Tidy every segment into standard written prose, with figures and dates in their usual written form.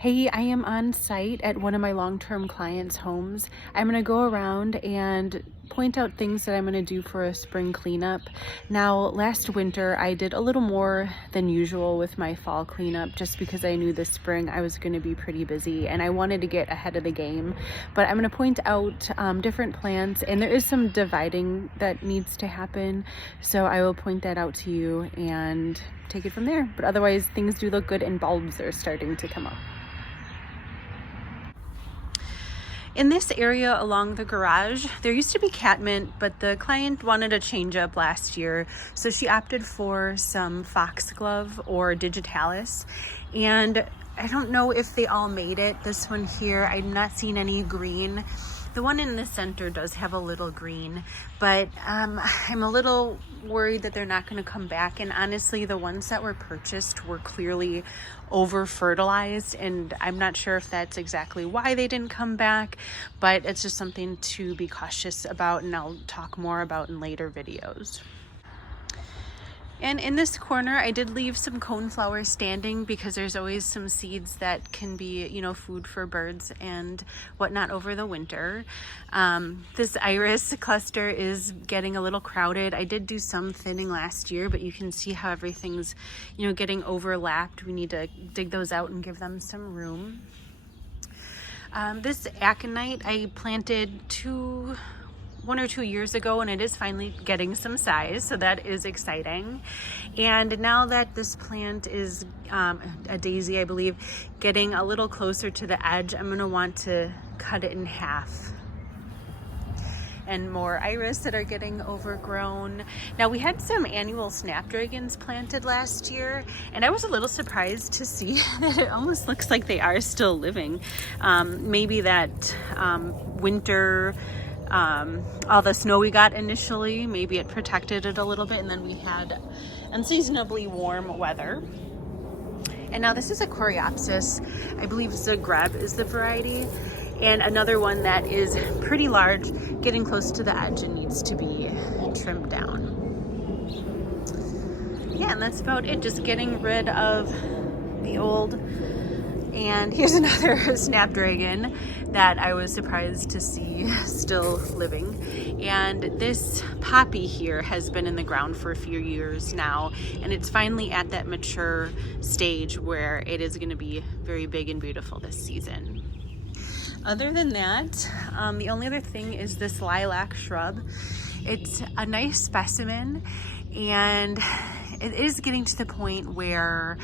Hey, I am on site at one of my long-term clients' homes. I'm going to go around and point out things that I'm going to do for a spring cleanup. Now, last winter I did a little more than usual with my fall cleanup just because I knew this spring I was going to be pretty busy and I wanted to get ahead of the game. But I'm going to point out different plants, and there is some dividing that needs to happen. So I will point that out to you and take it from there. But otherwise, things do look good and bulbs are starting to come up. In this area along the garage, there used to be catmint, but the client wanted a change up last year, so she opted for some foxglove or digitalis. And I don't know if they all made it. This one here, I'm not seeing any green. The one in the center does have a little green, but I'm a little worried that they're not going to come back. And honestly, the ones that were purchased were clearly over fertilized, and I'm not sure if that's exactly why they didn't come back, but it's just something to be cautious about, and I'll talk more about in later videos. And in this corner, I did leave some coneflower standing because there's always some seeds that can be, food for birds and whatnot over the winter. This iris cluster is getting a little crowded. I did do some thinning last year, but you can see how everything's, getting overlapped. We need to dig those out and give them some room. This aconite I planted 1 or 2 years ago, and it is finally getting some size, so that is exciting. And now that this plant is a daisy, I believe, getting a little closer to the edge, I'm going to want to cut it in half. And more iris that are getting overgrown. Now, we had some annual snapdragons planted last year, and I was a little surprised to see that it almost looks like they are still living. Maybe that winter, all the snow we got initially, maybe it protected it a little bit, and then we had unseasonably warm weather. And now this is a coreopsis. I believe Zagreb is the variety, and another one that is pretty large, getting close to the edge and needs to be trimmed down. Yeah, and that's about it, just getting rid of the old. And here's another snapdragon that I was surprised to see still living. And this poppy here has been in the ground for a few years now, and it's finally at that mature stage where it is going to be very big and beautiful this season. Other than that, the only other thing is this lilac shrub. It's a nice specimen, and it is getting to the point where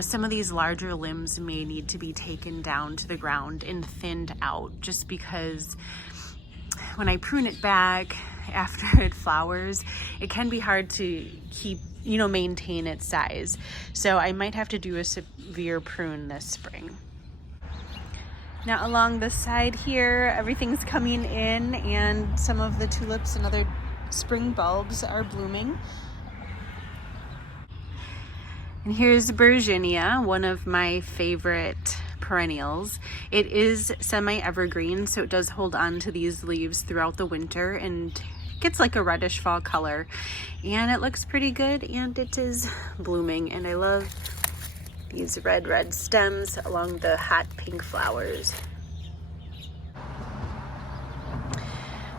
some of these larger limbs may need to be taken down to the ground and thinned out, just because when I prune it back after it flowers, it can be hard to keep, maintain its size. So I might have to do a severe prune this spring. Now along the side here, everything's coming in, and some of the tulips and other spring bulbs are blooming. And here's Virginia, one of my favorite perennials. It is semi-evergreen, so it does hold on to these leaves throughout the winter and gets like a reddish fall color. And it looks pretty good, and it is blooming. And I love these red stems along the hot pink flowers.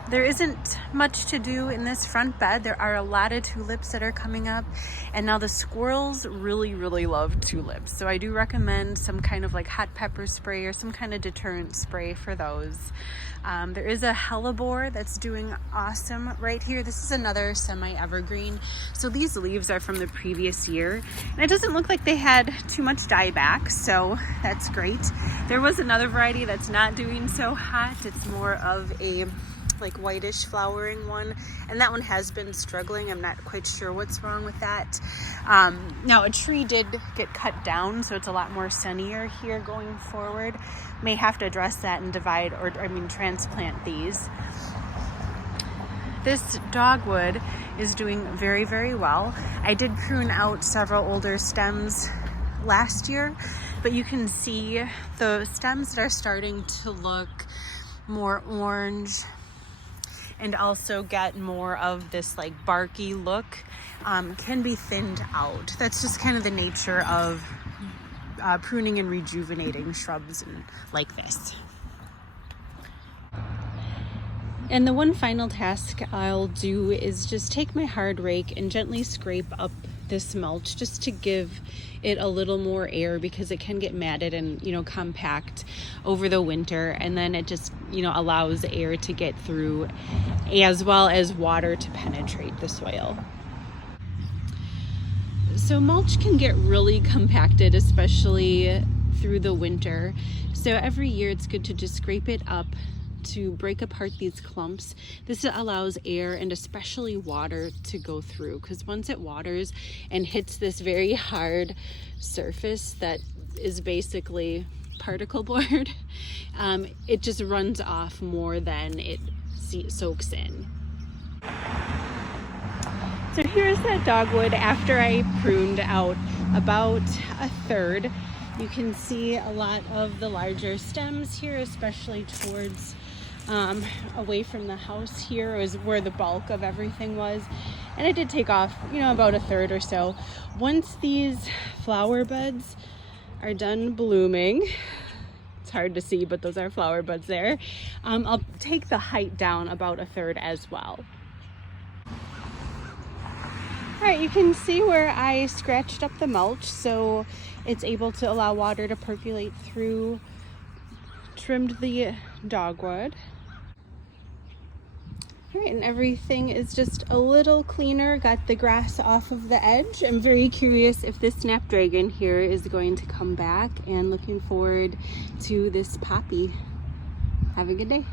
There isn't much to do in this front bed. There are a lot of tulips that are coming up, and now the squirrels really love tulips. So I do recommend some kind of like hot pepper spray or some kind of deterrent spray for those. There is a hellebore that's doing awesome right here. This is another semi-evergreen. So these leaves are from the previous year, and it doesn't look like they had too much dieback, so that's great. There was another variety that's not doing so hot. It's more of a like whitish flowering one, and that one has been struggling. I'm not quite sure what's wrong with that. Now a tree did get cut down, so it's a lot more sunnier here going forward. May have to address that and transplant these. This dogwood is doing very well. I did prune out several older stems last year, but you can see the stems that are starting to look more orange and also get more of this like barky look can be thinned out. That's just kind of the nature of pruning and rejuvenating shrubs like this. And the one final task I'll do is just take my hard rake and gently scrape up this mulch just to give it a little more air, because it can get matted and, you know, compact over the winter, and then it just, you know, allows air to get through as well as water to penetrate the soil. So mulch can get really compacted, especially through the winter. So every year it's good to just scrape it up to break apart these clumps. This allows air and especially water to go through, because once it waters and hits this very hard surface that is basically particle board, it just runs off more than it soaks in. So here's that dogwood after I pruned out about a third. You can see a lot of the larger stems here, especially towards away from the house here is where the bulk of everything was. And I did take off, you know, about a third or so. Once these flower buds are done blooming, it's hard to see, but those are flower buds there, I'll take the height down about a third as well. All right, you can see where I scratched up the mulch so it's able to allow water to percolate through. Trimmed the dogwood. All right, and everything is just a little cleaner. Got the grass off of the edge. I'm very curious if this snapdragon here is going to come back, and looking forward to this poppy. Have a good day.